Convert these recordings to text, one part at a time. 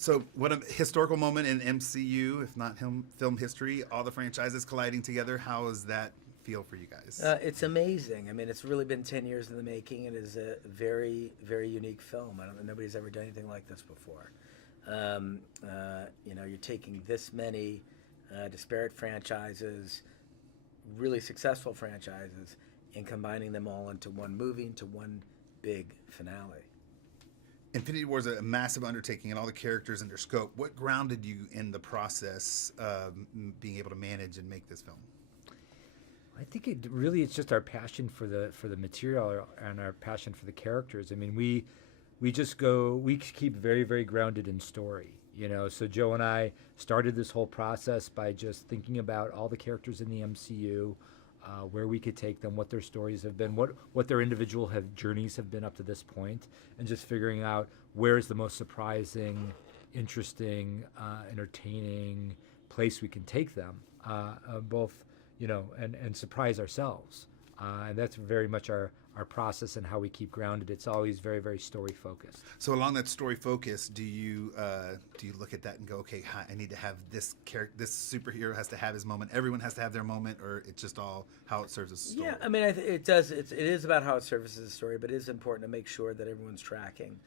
So, what a historical moment in MCU, if not film history, all the franchises colliding together. How does that feel for you guys? It's amazing. I mean, it's really been 10 years in the making. It is a very, very unique film. I don't know, nobody's ever done anything like this before. You're taking this many disparate franchises, really successful franchises, and combining them all into one movie, into one big finale. Infinity War is a massive undertaking, and all the characters and their scope. What grounded you in the process of being able to manage and make this film? I think it's just our passion for the material and our passion for the characters. I mean, we keep very, very grounded in story. So Joe and I started this whole process by just thinking about all the characters in the MCU, where we could take them, what their stories have been, what their individual journeys have been up to this point, and just figuring out where is the most surprising, interesting, entertaining place we can take them, both, and surprise ourselves. And that's very much our process and how we keep grounded. It's always very, very story focused. So along that story focus, do you look at that and go, okay, I need to have this character, this superhero has to have his moment, everyone has to have their moment, or it's just all how it serves as a story? Yeah, I mean, it does. It is about how it services the story, but it is important to make sure that everyone's tracking.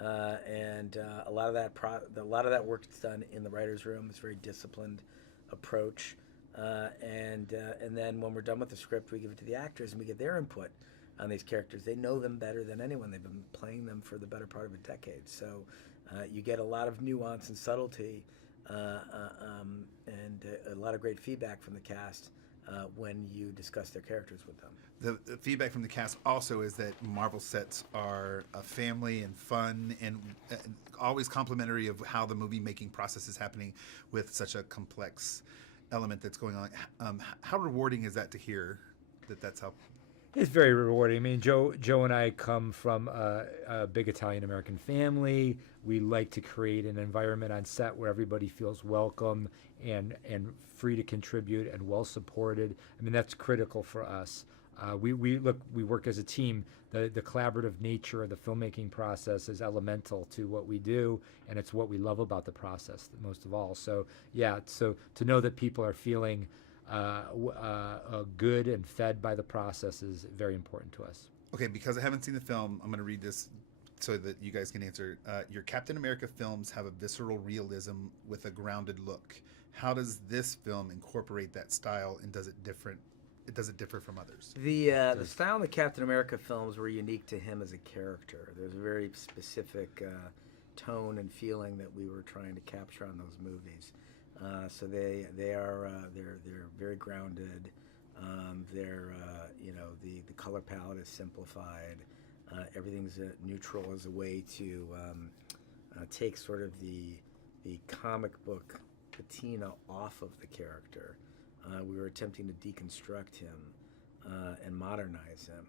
And a lot of that work is done in the writers' room. It's a very disciplined approach. And then when we're done with the script, we give it to the actors and we get their input on these characters. They know them better than anyone. They've been playing them for the better part of a decade. So you get a lot of nuance and subtlety and a lot of great feedback from the cast when you discuss their characters with them. The feedback from the cast also is that Marvel sets are a family and fun and always complimentary of how the movie making process is happening with such a complex element that's going on. How rewarding is that to hear that's how? It's very rewarding. I mean, Joe and I come from a big Italian American family. We like to create an environment on set where everybody feels welcome and free to contribute and well supported. I mean, that's critical for us. We work as a team. The collaborative nature of the filmmaking process is elemental to what we do, and it's what we love about the process most of all. So yeah, so to know that people are feeling good and fed by the process is very important to us. Okay, because I haven't seen the film, I'm going to read this so that you guys can answer. Your Captain America films have a visceral realism with a grounded look. How does this film incorporate that style, and does it differ from others? The style of the Captain America films were unique to him as a character. There's a very specific tone and feeling that we were trying to capture on those movies. So they're very grounded. The color palette is simplified. Everything's neutral as a way to take sort of the comic book patina off of the character. We were attempting to deconstruct him and modernize him.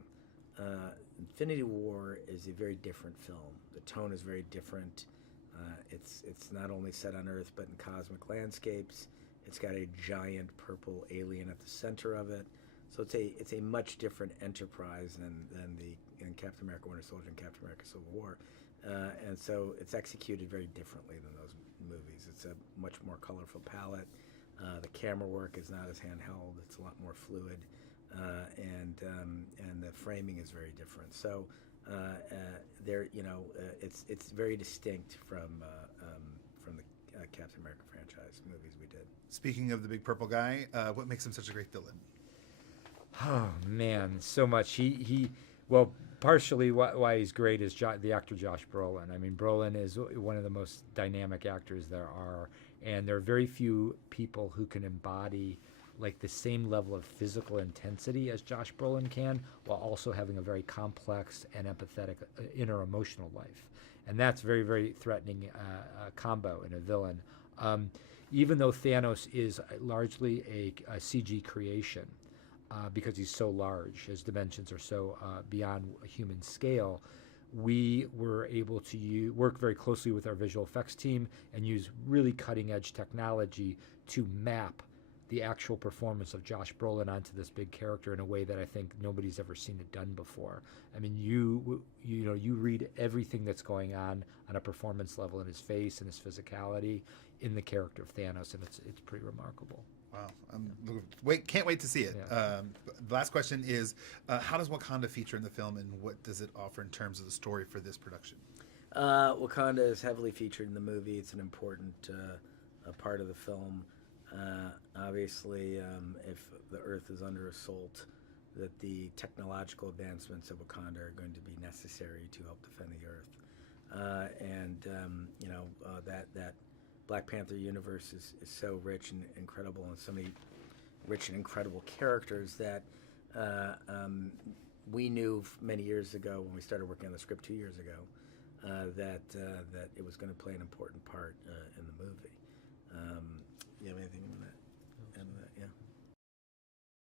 Infinity War is a very different film. The tone is very different. It's not only set on Earth, but in cosmic landscapes. It's got a giant purple alien at the center of it. So it's a much different enterprise than in Captain America: Winter Soldier and Captain America: Civil War. And so it's executed very differently than those movies. It's a much more colorful palette. The camera work is not as handheld. It's a lot more fluid, and the framing is very different. So it's very distinct from the Captain America franchise movies we did. Speaking of the big purple guy, what makes him such a great villain? Oh man, so much. Partially why he's great is the actor Josh Brolin. I mean, Brolin is one of the most dynamic actors there are, and there are very few people who can embody like the same level of physical intensity as Josh Brolin can, while also having a very complex and empathetic inner emotional life. And that's very, very threatening combo in a villain. Even though Thanos is largely a CG creation, because he's so large, his dimensions are so beyond a human scale, we were able to work very closely with our visual effects team and use really cutting edge technology to map the actual performance of Josh Brolin onto this big character in a way that I think nobody's ever seen it done before. I mean, you know, you read everything that's going on a performance level in his face and his physicality in the character of Thanos, and it's pretty remarkable. Wow, can't wait to see it. Yeah. The last question is, how does Wakanda feature in the film, and what does it offer in terms of the story for this production? Wakanda is heavily featured in the movie. It's an important part of the film. Obviously, if the Earth is under assault, that the technological advancements of Wakanda are going to be necessary to help defend the Earth. That Black Panther universe is so rich and incredible, and so many rich and incredible characters that we knew many years ago when we started working on the script 2 years ago that it was going to play an important part in the movie. You have anything on that?